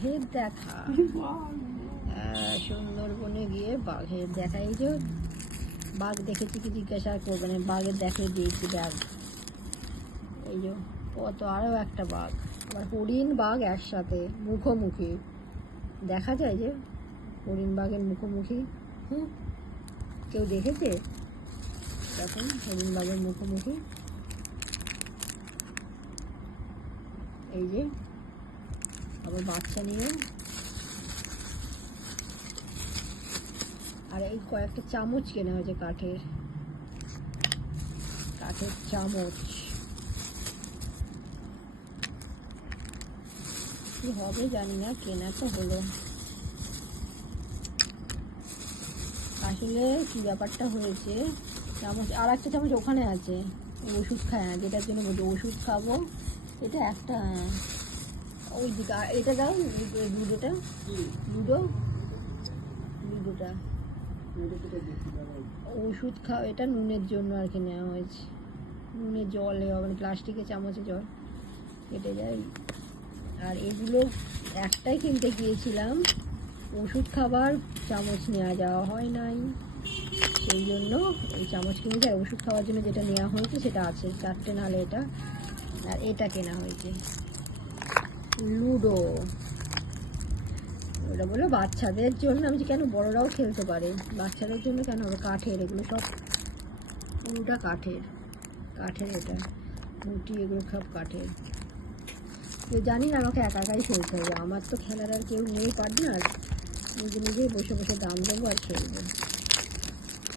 বাঘের দেখা। সুন্দরবনে গিয়ে বাঘের দেখা। এই যে বাঘ দেখেছি কি জিজ্ঞাসা করবেন, বাঘের দেখে দিয়েছি ব্যাগ। এই যে কত, আরও একটা বাঘ, আবার হরিণ বাঘ একসাথে মুখোমুখি দেখা যায়, যে হরিণ বাঘের মুখোমুখি। কেউ দেখেছে তখন হরিণ বাঘের মুখোমুখি? এই যে আবার বাচ্চা নিয়ে। আর এই কয়েকটা চামচ কেনা হয়েছে, কাঠের চামচ। কি হবে জানি না, কেনা তো হলো। আসলে কি ব্যাপারটা হয়েছে, চামচ আর একটা চামচ ওখানে আছে, ওষুধ খায় না, যেটার জন্য বলছি ওষুধ খাবো। এটা একটা ওই দিকে, এটা দাও, লুডোটা, লুডোটা ওষুধ খাও। এটা নুনের জন্য আর কি নেওয়া হয়েছে, নুনের জল হবে, প্লাস্টিকের চামচে জল কেটে যায়। আর এগুলো একটাই কিনতে গিয়েছিলাম, ওষুধ খাবার চামচ নেওয়া যাওয়া হয় নাই, সেই জন্য এই চামচ কিনে যায়। ওষুধ খাওয়ার জন্য যেটা নেওয়া হয়েছে সেটা আছে, 4টে, নাহলে এটা। আর এটা কেনা হয়েছে লুডো। ওটা বললো বাচ্চাদের জন্য। আমি কেন, বড়রাও খেলতে পারে, বাচ্চাদের জন্য কেন হবে? কাঠের এগুলো সব, পুরোটা কাঠের। এটা মুটি, এগুলো সব কাঠের। জানি না, আমাকে একা একাই খেলতে হবে, আমার তো খেলার আর কেউ নেই, পার্টনার। নিজে নিজেই বসে বসে দাম দেবো আর খেলবো।